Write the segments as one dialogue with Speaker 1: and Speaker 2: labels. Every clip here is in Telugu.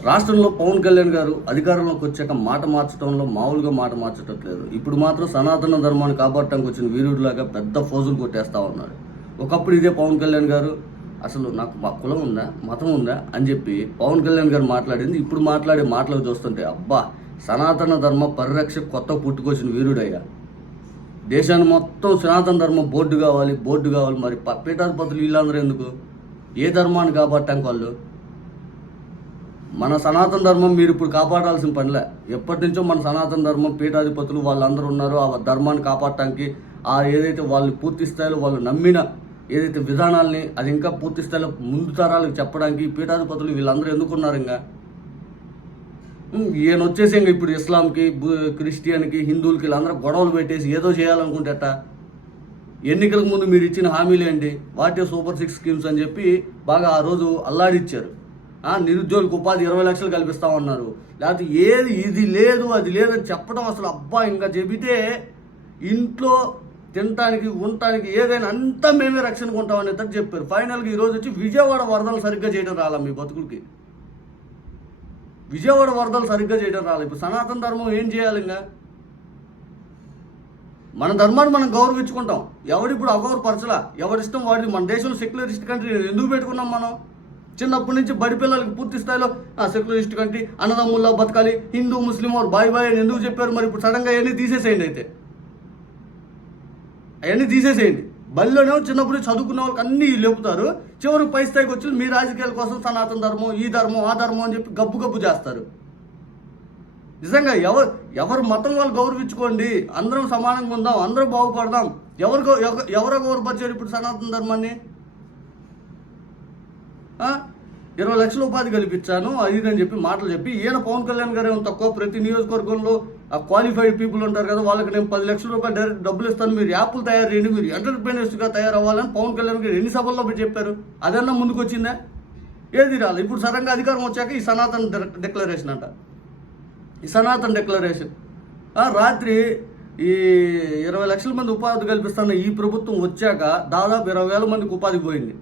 Speaker 1: రాష్ట్రంలో పవన్ కళ్యాణ్ గారు అధికారంలోకి వచ్చాక మాట మార్చడంలో మామూలుగా మాట మార్చట్లేదు. ఇప్పుడు మాత్రం సనాతన ధర్మాన్ని కాపాడటానికి వచ్చిన వీరుడిలాగా పెద్ద ఫోజులు కొట్టేస్తా ఉన్నారు. ఒకప్పుడు ఇదే పవన్ కళ్యాణ్ గారు అసలు నాకు మా కులం ఉందా? మతం ఉందా? అని చెప్పి పవన్ కళ్యాణ్ గారు మాట్లాడింది. ఇప్పుడు మాట్లాడే మాటలు చూస్తుంటే అబ్బా సనాతన ధర్మ పరిరక్ష కొత్త పుట్టుకొచ్చిన వీరుడయ్యా. దేశాన్ని మొత్తం సనాతన ధర్మం బోర్డు కావాలి బోర్డు కావాలి. మరి పీఠాధిపతులు వీళ్ళందరూ ఎందుకు? ఏ ధర్మాన్ని కాపాడటానికి వాళ్ళు? మన సనాతన ధర్మం మీరు ఇప్పుడు కాపాడాల్సిన పనిలే. ఎప్పటి నుంచో మన సనాతన ధర్మం పీఠాధిపతులు వాళ్ళందరూ ఉన్నారో. ఆ ధర్మాన్ని కాపాడటానికి ఆ ఏదైతే వాళ్ళు పూర్తి స్థాయిలో వాళ్ళు నమ్మిన ఏదైతే విధానాల్ని అది ఇంకా పూర్తి స్థాయిలో ముందు తరాలకు చెప్పడానికి పీఠాధిపతులు వీళ్ళందరూ ఎందుకున్నారు ఇంకా? ఈయన వచ్చేసి ఇంకా ఇప్పుడు ఇస్లాంకి బు- క్రిస్టియన్కి హిందువులకి వీళ్ళందరూ గొడవలు పెట్టేసి ఏదో చేయాలనుకుంటేట. ఎన్నికలకు ముందు మీరు ఇచ్చిన హామీలేండి వాటే సూపర్ సిక్స్ స్కీమ్స్ అని చెప్పి బాగా ఆ రోజు అల్లాడిచ్చారు. నిరుద్యోగులకు ఉపాధి ఇరవై లక్షలు కల్పిస్తామన్నారు లేకపోతే ఏది ఇది లేదు అది లేదని చెప్పడం అసలు అబ్బా ఇంకా చెబితే ఇంట్లో తినటానికి ఉండటానికి ఏదైనా అంతా మేమే రక్షణకుంటామని కొంటామని చెప్పారు. ఫైనల్గా ఈరోజు వచ్చి విజయవాడ వరదలు సరిగ్గా చేయడం రాలా మీ బతుకులకి? విజయవాడ వరదలు సరిగ్గా చేయడం రాలేదు ఇప్పుడు సనాతన ధర్మం ఏం చేయాలి ఇంకా? మన ధర్మాన్ని మనం గౌరవించుకుంటాం. ఎవడిప్పుడు అగౌరవపరచలా? ఎవడిష్టం వాడి మన దేశంలో సెక్యులరిస్ట్ కంట్రీ ఎందుకు పెట్టుకున్నాం మనం? చిన్నప్పటి నుంచి బడి పిల్లలకి పూర్తి స్థాయిలో సెక్యులరిస్ట్ కంటి అన్నదమ్ముల్లా బతకాలి హిందూ ముస్లిం వారు బాయ్ బాయ్ అని ఎందుకు చెప్పారు? మరి ఇప్పుడు సడన్గా అవన్నీ తీసేసేయండి అయితే. అవన్నీ తీసేసేయండి. బడిలోనే చిన్నప్పుడు చదువుకున్న వాళ్ళకి అన్నీ లేపుతారు. చివరికి పై స్థాయికి వచ్చి మీ రాజకీయాల కోసం సనాతన ధర్మం ఈ ధర్మం ఆ ధర్మం అని చెప్పి గబ్బు గబ్బు చేస్తారు. నిజంగా ఎవరు ఎవరు మతం వాళ్ళు గౌరవించుకోండి. అందరం సమానంగా ఉందాం అందరం బాగుపడదాం. ఎవరు ఎవరో ఎవరు గౌరవపరిచారు ఇప్పుడు సనాతన ధర్మాన్ని? ఇరవై లక్షల ఉపాధి కల్పించాను అది అని చెప్పి మాటలు చెప్పి ఈయన పవన్ కళ్యాణ్ గారు ఏమో తక్కువ? ప్రతి నియోజకవర్గంలో ఆ క్వాలిఫైడ్ పీపుల్ ఉంటారు కదా వాళ్ళకి నేను పది లక్షల రూపాయలు డైరెక్ట్ డబ్బులు ఇస్తాను మీరు యాప్లు తయారు చేయండి మీరు ఎంటర్ప్రీనర్స్గా తయారవ్వాలని పవన్ కళ్యాణ్ గారు ఎన్ని సభల్లో చెప్పారు? అదన్నా ముందుకు వచ్చిందా ఏది రాలి. ఇప్పుడు సడన్గా అధికారం వచ్చాక ఈ సనాతన డిక్లరేషన్ అంట. ఈ సనాతన డిక్లరేషన్ రాత్రి ఈ ఇరవై లక్షల మంది ఉపాధి కల్పిస్తున్న ఈ ప్రభుత్వం వచ్చాక దాదాపు ఇరవై వేల మందికి ఉపాధి పోయింది.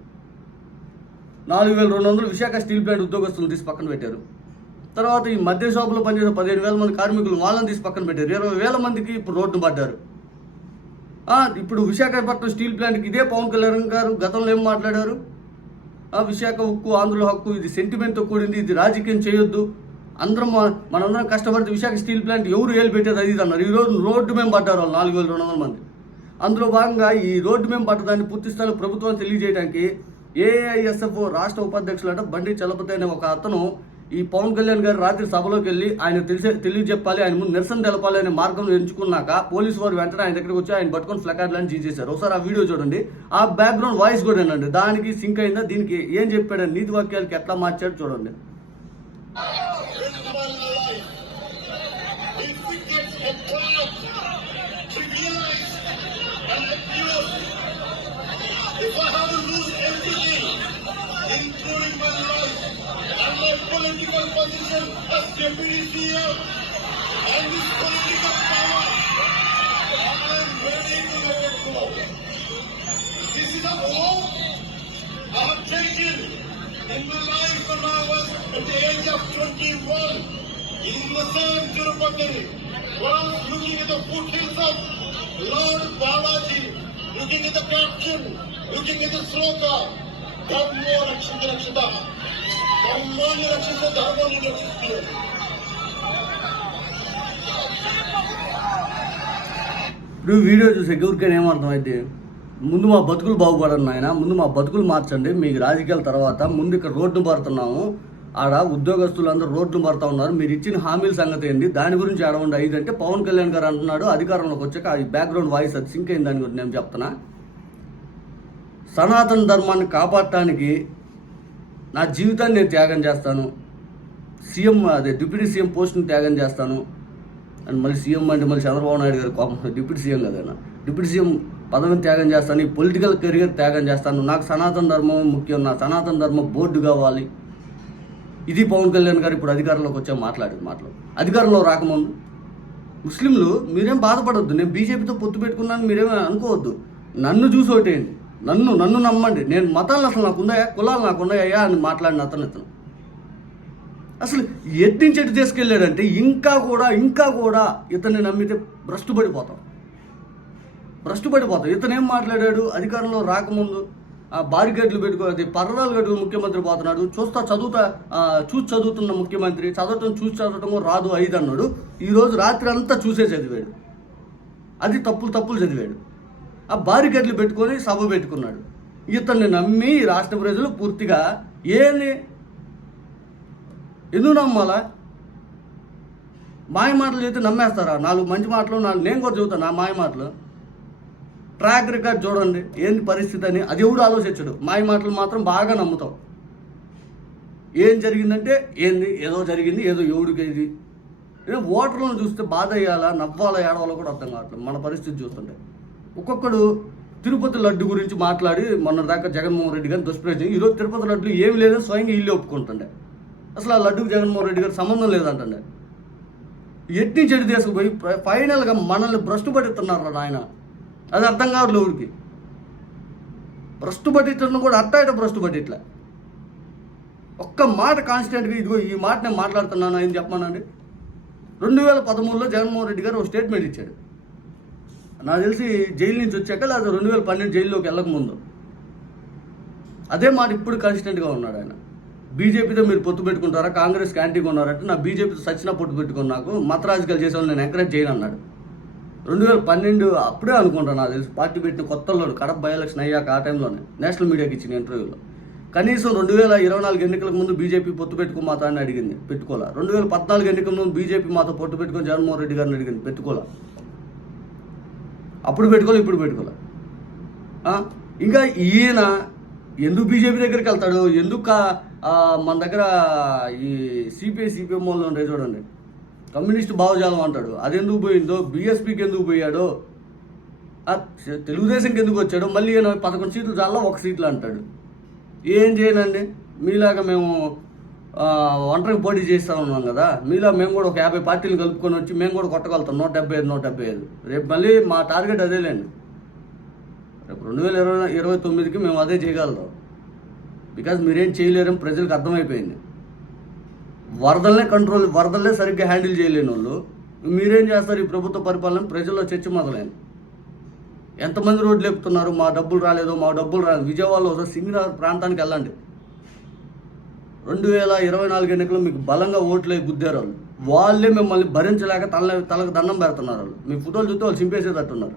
Speaker 1: నాలుగు వేల రెండు వందలు విశాఖ స్టీల్ ప్లాంట్ ఉద్యోగస్తులు తీసి పక్కన పెట్టారు. తర్వాత ఈ మధ్య షాపులో పనిచేసే పదిహేను వేల మంది కార్మికులు వాళ్ళని తీసి పక్కన పెట్టారు. ఇరవై వేల మందికి ఇప్పుడు రోడ్డు పడ్డారు ఇప్పుడు విశాఖపట్నం స్టీల్ ప్లాంట్కి ఇదే పవన్ కళ్యాణ్ గారు గతంలో ఏం మాట్లాడారు? విశాఖ ఉక్కు ఆంధ్రుల హక్కు ఇది సెంటిమెంట్తో కూడింది ఇది రాజకీయం చేయొద్దు. అందరం మన- మనందరం కష్టపడితే విశాఖ స్టీల్ ప్లాంట్ ఎవరు ఏలు పెట్టేది అది ఇది అన్నారు. ఈ రోజు రోడ్డు మేము పడ్డారు వాళ్ళు నాలుగు వేల రెండు వందల మంది. అందులో భాగంగా ఈ రోడ్డు మేము పట్టదాన్ని పూర్తి స్థాయిలో ప్రభుత్వం తెలియజేయడానికి ఏఐఎస్ఎఫ్ రాష్ట్ర ఉపాధ్యక్షులు అంటే బండి చలపతి అనే ఒక అతను ఈ పవన్ కళ్యాణ్ గారు రాత్రి సభలోకి వెళ్ళి ఆయన తెలిసే తెలియజెప్పాలి ఆయన ముందు నిరసన తెలపాలి అనే మార్గం ఎంచుకున్నాక పోలీసు వారు వెంటనే ఆయన దగ్గరికి వచ్చి ఆయన పట్టుకొని ఫ్లకార్డ్లని జీజేశారు ఒకసారి ఆ వీడియో చూడండి. ఆ బ్యాక్గ్రౌండ్ వాయిస్ కూడా వినండి. దానికి సింక్ అయిందా? దీనికి ఏం చెప్పాడు నీతి వాక్యాలకి ఎట్లా మార్చాడు చూడండి.
Speaker 2: And political position as deputy CEO and this political power, I ready to let it go. This is a oath I have taken in my life when I was at the age of 21 in the same Tirupati. When I was looking at the foothills of Lord Balaji, looking at the caption, looking at the sloka, Dhammo Rakshita Rakshita. Dhammani Rakshita Dharmani Rakshita.
Speaker 1: ఇప్పుడు వీడియో చూసే ఎవరికైనా ఏమర్థమైతే ముందు మా బతుకులు బాగుపడండి నాయన ముందు మా బతుకులు మార్చండి మీకు రాజకీయాల తర్వాత ముందు ఇక్కడ రోడ్డు పడుతున్నాము ఆడ ఉద్యోగస్తులు అందరూ రోడ్లు పడతా ఉన్నారు మీరు ఇచ్చిన హామీల సంగతి ఏంది దాని గురించి అడవండి ఐదు అంటే పవన్ కళ్యాణ్ గారు అంటున్నాడు అధికారంలోకి వచ్చాక అది బ్యాక్గ్రౌండ్ వాయిస్ అది సింక్ అయింది దాని గురించి నేను చెప్తున్నా సనాతన ధర్మాన్ని కాపాడటానికి నా జీవితాన్ని నేను త్యాగం చేస్తాను. సీఎం అదే డిప్యూటీ సీఎం పోస్ట్ని త్యాగం చేస్తాను. అండ్ మళ్ళీ సీఎం అంటే మళ్ళీ చంద్రబాబు నాయుడు గారు కోపం. డిప్యూటీ సీఎం కదా డిప్యూటీ సీఎం పదవిని త్యాగం చేస్తాను. ఈ పొలిటికల్ కెరియర్ త్యాగం చేస్తాను. నాకు సనాతన ధర్మం ముఖ్యం. నా సనాతన ధర్మం బోర్డు కావాలి. ఇది పవన్ కళ్యాణ్ గారు ఇప్పుడు అధికారంలోకి వచ్చా మాట్లాడేది మాటలు. అధికారంలో రాకముందు ముస్లింలు మీరేం బాధపడొద్దు. నేను బీజేపీతో పొత్తు పెట్టుకున్నాను మీరేమీ అనుకోవద్దు. నన్ను చూసి ఒకటేయండి నన్ను నన్ను నమ్మండి. నేను మతాలు అసలు నాకు ఉన్నాయా? కులాలు నాకు ఉన్నాయా? అని మాట్లాడిన అతను ఇతను. అసలు ఎత్తించేటి తీసుకెళ్ళాడంటే ఇంకా కూడా ఇంకా కూడా ఇతన్ని నమ్మితే భ్రష్టుపడిపోతాం. భ్రష్టుపడిపోతాం. ఇతను ఏం మాట్లాడాడు? అధికారంలో రాకముందు ఆ బారికేట్లు పెట్టుకో అది పర్రాలు కట్టుకుని ముఖ్యమంత్రి పోతున్నాడు. చూస్తా చదువుతా చూసి చదువుతున్న ముఖ్యమంత్రి. చదవటం చూసి చదవటం రాదు ఐదు అన్నాడు. ఈరోజు రాత్రి అంతా చూసే చదివాడు. అది తప్పులు తప్పులు చదివాడు. ఆ బారికేట్లు పెట్టుకొని సభ పెట్టుకున్నాడు. ఇతన్ని నమ్మి రాష్ట్ర ప్రజలు పూర్తిగా ఏంది ఎందుకు నమ్మాలా? మాయ మాటలు చెప్తే నమ్మేస్తారా? నాలుగు మంచి మాటలు నాలుగు నేను కూడా చెబుతాను నా మాయ మాటలు? ట్రాక్ రికార్డ్ చూడండి ఏంది పరిస్థితి అని. అది ఎవడు ఆలోచించడు. మాయ మాటలు మాత్రం బాగా నమ్ముతాం. ఏం జరిగిందంటే ఏంది? ఏదో జరిగింది ఏదో ఎవడికి ఇది? ఓటర్లను చూస్తే బాధ అయ్యాలా నవ్వాలా ఏడవాలో కూడా అర్థం కావట్లేదు. మన పరిస్థితి చూస్తుంటే. ఒక్కొక్కడు తిరుపతి లడ్డు గురించి మాట్లాడి మొన్న దాకా జగన్మోహన్ రెడ్డి గారిని దుష్ప్రయోజనం ఈరోజు తిరుపతి లడ్డు ఏమి లేదని స్వయంగా ఇల్లు ఒప్పుకుంటుండే. అసలు ఆ లడ్డుకు జగన్మోహన్ రెడ్డి గారు సంబంధం లేదంటుండే. ఎట్టి చెడు తీసుకుపోయి ఫైనల్గా మనల్ని భ్రష్టు పట్టిస్తున్నారు ఆయన అది అర్థం కావట్లేదు ఊరికి. భ్రష్టు పట్టించడం కూడా అట్ట ఇట భ్రష్టు పట్టిట్లే ఒక్క మాట కాన్స్టెంట్గా ఇదిగో ఈ మాట నేను మాట్లాడుతున్నాను అని చెప్పమానండి? రెండు వేల పదమూడులో జగన్మోహన్ రెడ్డి గారు ఒక స్టేట్మెంట్ ఇచ్చాడు. నాకు తెలిసి జైలు నుంచి వచ్చాక లేదా రెండు వేల పన్నెండు జైల్లోకి వెళ్ళకముందు. అదే మాట ఇప్పుడు కాన్స్టెంట్గా ఉన్నాడు ఆయన. బీజేపీతో మీరు పొత్తు పెట్టుకుంటారా? కాంగ్రెస్ క్యాంటీన్ ఉన్నారంటే నా బీజేపీతో సచిన పొత్తు పెట్టుకుని నాకు మత రాజకీయాలు చేసే నేను ఎంకరేజ్ చేయను అన్నాడు. రెండు వేల పన్నెండు అప్పుడే అనుకుంటాను నాకు తెలిసి పార్టీ పెట్టిన కొత్తలో కడప బై ఎలక్షన్ అయ్యాక ఆ టైంలోనే నేషనల్ మీడియాకి ఇచ్చిన ఇంటర్వ్యూలో. కనీసం రెండు వేల ఇరవై నాలుగు ఎన్నికలకు ముందు బీజేపీ పొత్తు పెట్టుకోమాతా అని అడిగింది పెట్టుకోలే. రెండు వేల పద్నాలుగు ఎన్నికల ముందు బీజేపీ మాతో పొత్తు పెట్టుకుని జగన్మోహన్ రెడ్డి గారిని అడిగింది పెట్టుకోలే. అప్పుడు పెట్టుకోవాలి ఇప్పుడు పెట్టుకోవాలి ఇంకా ఈయన ఎందుకు బీజేపీ దగ్గరికి వెళ్తాడు? ఎందుకు మన దగ్గర ఈ సిపిఐ సిపిఎం వాళ్ళు ఉంటాయి చూడండి. కమ్యూనిస్ట్ భావజాలం అంటాడు. అది ఎందుకు పోయిందో బీఎస్పీకి ఎందుకు పోయాడో? తెలుగుదేశంకి ఎందుకు వచ్చాడో? మళ్ళీ ఈయన పదకొండు సీట్లు చాలా ఒక సీట్లు అంటాడు. ఏం చేయనండి? మీలాగా మేము ఒంటరికి పోటీ చేస్తూ ఉన్నాం కదా. మీలో మేము కూడా ఒక యాభై పార్టీలు కలుపుకొని వచ్చి మేము కూడా కొట్టగలుగుతాం. నూట డెబ్బై ఐదు నూట డెబ్బై ఐదు. రేపు మళ్ళీ మా టార్గెట్ అదేలేండి రేపు రెండు వేల ఇరవై ఇరవై తొమ్మిదికి మేము అదే చేయగలుగుతాం. బికాజ్ మీరేం చేయలేరని ప్రజలకు అర్థమైపోయింది. వరదలనే కంట్రోల్ వరదలనే సరిగ్గా హ్యాండిల్ చేయలేని వాళ్ళు. మీరేం చేస్తారు ఈ ప్రభుత్వ పరిపాలన? ప్రజల్లో చర్చ మొదలైంది. ఎంతమంది రోడ్లు లేపుతున్నారు? మా డబ్బులు రాలేదు మా డబ్బులు రాలేదు. విజయవాడలో ఒకసారి సింగనగర్ ప్రాంతానికి వెళ్ళండి. రెండు వేల ఇరవై నాలుగు ఎన్నికలు మీకు బలంగా ఓట్లు అయి గుద్దారు వాళ్ళు. వాళ్ళే మిమ్మల్ని భరించలేక తల తలకు దండం పెడుతున్నారు వాళ్ళు. మీ ఫోటోలు చూస్తే వాళ్ళు చింపేసేటట్టున్నారు.